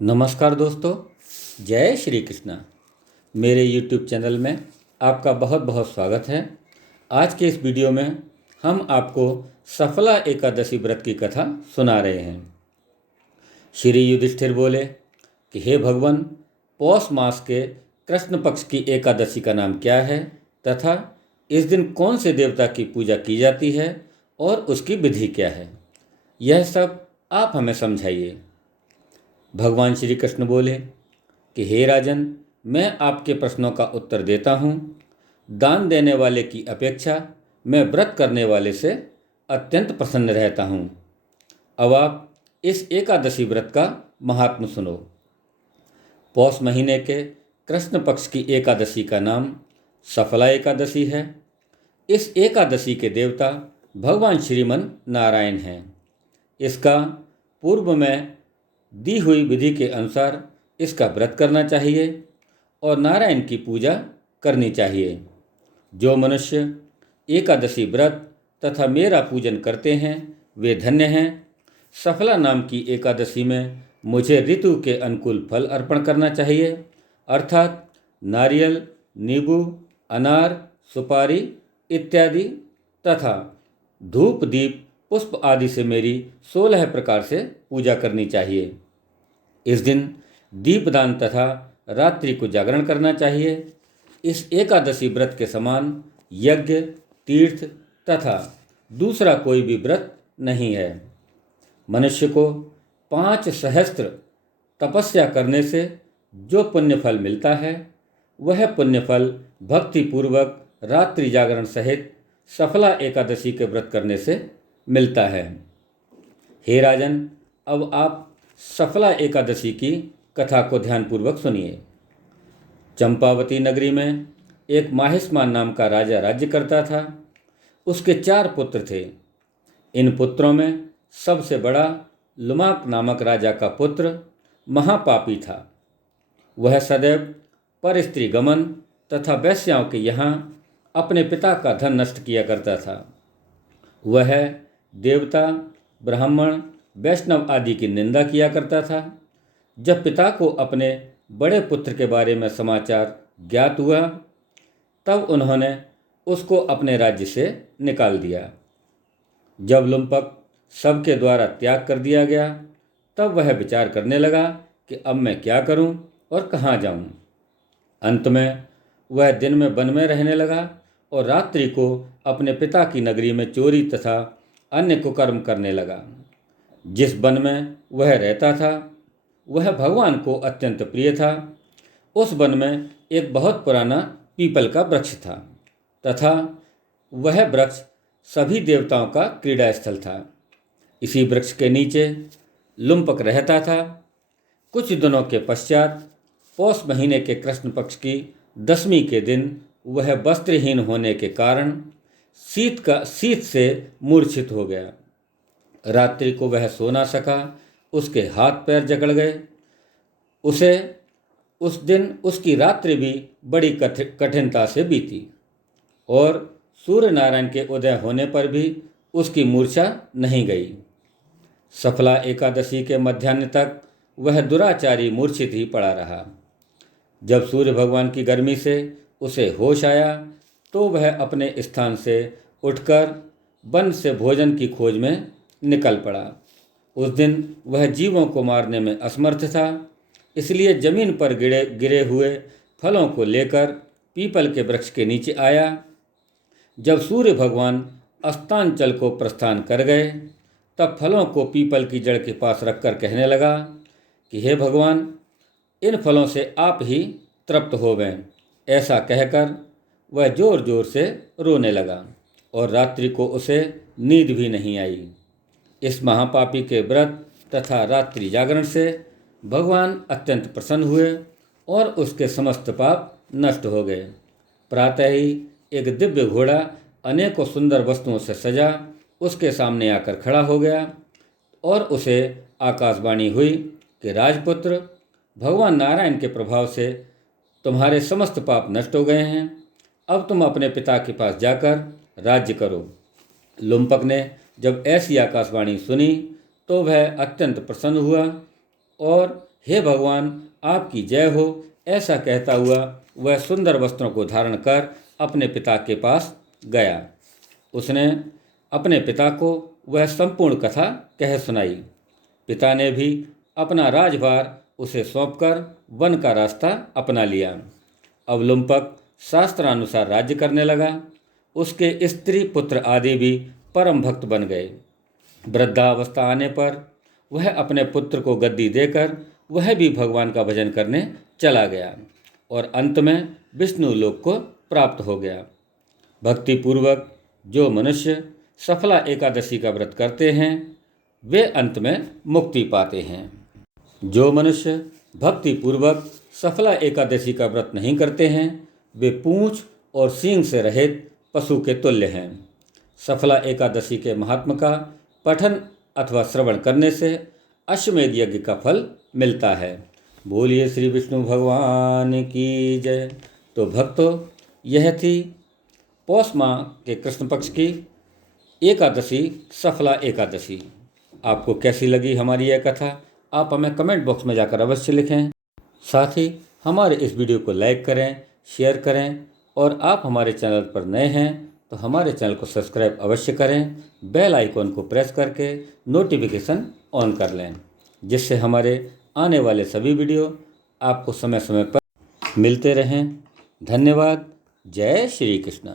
नमस्कार दोस्तों, जय श्री कृष्णा। मेरे YouTube चैनल में आपका बहुत बहुत स्वागत है। आज के इस वीडियो में हम आपको सफला एकादशी व्रत की कथा सुना रहे हैं। श्री युधिष्ठिर बोले कि हे भगवान, पौष मास के कृष्ण पक्ष की एकादशी का नाम क्या है तथा इस दिन कौन से देवता की पूजा की जाती है और उसकी विधि क्या है, यह सब आप हमें समझाइए। भगवान श्री कृष्ण बोले कि हे राजन, मैं आपके प्रश्नों का उत्तर देता हूँ। दान देने वाले की अपेक्षा मैं व्रत करने वाले से अत्यंत प्रसन्न रहता हूँ। अब आप इस एकादशी व्रत का महात्म्य सुनो। पौष महीने के कृष्ण पक्ष की एकादशी का नाम सफला एकादशी है। इस एकादशी के देवता भगवान श्रीमन नारायण हैं। इसका पूर्व में दी हुई विधि के अनुसार इसका व्रत करना चाहिए और नारायण की पूजा करनी चाहिए। जो मनुष्य एकादशी व्रत तथा मेरा पूजन करते हैं वे धन्य हैं। सफला नाम की एकादशी में मुझे ऋतु के अनुकूल फल अर्पण करना चाहिए, अर्थात नारियल, नींबू, अनार, सुपारी इत्यादि तथा धूप, दीप, पुष्प आदि से मेरी 16 प्रकार से पूजा करनी चाहिए। इस दिन दीपदान तथा रात्रि को जागरण करना चाहिए। इस एकादशी व्रत के समान यज्ञ, तीर्थ तथा दूसरा कोई भी व्रत नहीं है। मनुष्य को 5 सहस्त्र तपस्या करने से जो पुण्य फल मिलता है वह पुण्य फल भक्तिपूर्वक रात्रि जागरण सहित सफला एकादशी के व्रत करने से मिलता है। हे राजन, अब आप सफला एकादशी की कथा को ध्यानपूर्वक सुनिए। चंपावती नगरी में एक माहिष्मान नाम का राजा राज्य करता था। उसके 4 पुत्र थे। इन पुत्रों में सबसे बड़ा लुमाक नामक राजा का पुत्र महापापी था। वह सदैव पर स्त्री गमन तथा वेश्याओं के यहाँ अपने पिता का धन नष्ट किया करता था। वह देवता, ब्राह्मण, वैष्णव आदि की निंदा किया करता था। जब पिता को अपने बड़े पुत्र के बारे में समाचार ज्ञात हुआ तब उन्होंने उसको अपने राज्य से निकाल दिया। जब लुम्पक सबके द्वारा त्याग कर दिया गया तब वह विचार करने लगा कि अब मैं क्या करूं और कहाँ जाऊं। अंत में वह दिन में वन में रहने लगा और रात्रि को अपने पिता की नगरी में चोरी तथा अन्य कुकर्म करने लगा। जिस वन में वह रहता था वह भगवान को अत्यंत प्रिय था। उस वन में एक बहुत पुराना पीपल का वृक्ष था तथा वह वृक्ष सभी देवताओं का क्रीड़ा स्थल था। इसी वृक्ष के नीचे लुम्पक रहता था। कुछ दिनों के पश्चात पौष महीने के कृष्ण पक्ष की 10वीं के दिन वह वस्त्रहीन होने के कारण शीत से मूर्छित हो गया। रात्रि को वह सो ना सका। उसके हाथ पैर जकड़ गए। उसे उस दिन उसकी रात्रि भी बड़ी कठिनता से बीती और सूर्य नारायण के उदय होने पर भी उसकी मूर्छा नहीं गई। सफला एकादशी के मध्याह्न तक वह दुराचारी मूर्छित ही पड़ा रहा। जब सूर्य भगवान की गर्मी से उसे होश आया तो वह अपने स्थान से उठकर वन से भोजन की खोज में निकल पड़ा। उस दिन वह जीवों को मारने में असमर्थ था, इसलिए जमीन पर गिरे हुए फलों को लेकर पीपल के वृक्ष के नीचे आया। जब सूर्य भगवान अस्तांचल को प्रस्थान कर गए तब फलों को पीपल की जड़ के पास रखकर कहने लगा कि हे भगवान, इन फलों से आप ही तृप्त होवें। ऐसा कहकर वह जोर जोर से रोने लगा और रात्रि को उसे नींद भी नहीं आई। इस महापापी के व्रत तथा रात्रि जागरण से भगवान अत्यंत प्रसन्न हुए और उसके समस्त पाप नष्ट हो गए। प्रातः ही एक दिव्य घोड़ा अनेकों सुंदर वस्तुओं से सजा उसके सामने आकर खड़ा हो गया और उसे आकाशवाणी हुई कि राजपुत्र, भगवान नारायण के प्रभाव से तुम्हारे समस्त पाप नष्ट हो गए हैं। अब तुम अपने पिता के पास जाकर राज्य करो। लुम्पक ने जब ऐसी आकाशवाणी सुनी तो वह अत्यंत प्रसन्न हुआ और हे भगवान आपकी जय हो, ऐसा कहता हुआ वह सुंदर वस्त्रों को धारण कर अपने पिता के पास गया। उसने अपने पिता को वह संपूर्ण कथा कह सुनाई। पिता ने भी अपना राजभार उसे सौंपकर वन का रास्ता अपना लिया। अब लुम्पक शास्त्रानुसार राज्य करने लगा। उसके स्त्री पुत्र आदि भी परम भक्त बन गए। वृद्धावस्था आने पर वह अपने पुत्र को गद्दी देकर वह भी भगवान का भजन करने चला गया और अंत में विष्णु लोक को प्राप्त हो गया। भक्तिपूर्वक जो मनुष्य सफला एकादशी का व्रत करते हैं वे अंत में मुक्ति पाते हैं। जो मनुष्य भक्तिपूर्वक सफला एकादशी का व्रत नहीं करते हैं वे पूंछ और सींग से रहित पशु के तुल्य हैं। सफला एकादशी के महात्म का पठन अथवा श्रवण करने से अश्वमेध यज्ञ का फल मिलता है। बोलिए श्री विष्णु भगवान की जय। तो भक्तों, यह थी पौष माह के कृष्ण पक्ष की एकादशी, सफला एकादशी। आपको कैसी लगी हमारी यह कथा, आप हमें कमेंट बॉक्स में जाकर अवश्य लिखें। साथ ही हमारे इस वीडियो को लाइक करें, शेयर करें और आप हमारे चैनल पर नए हैं तो हमारे चैनल को सब्सक्राइब अवश्य करें। बेल आइकॉन को प्रेस करके नोटिफिकेशन ऑन कर लें, जिससे हमारे आने वाले सभी वीडियो आपको समय समय पर मिलते रहें। धन्यवाद। जय श्री कृष्ण।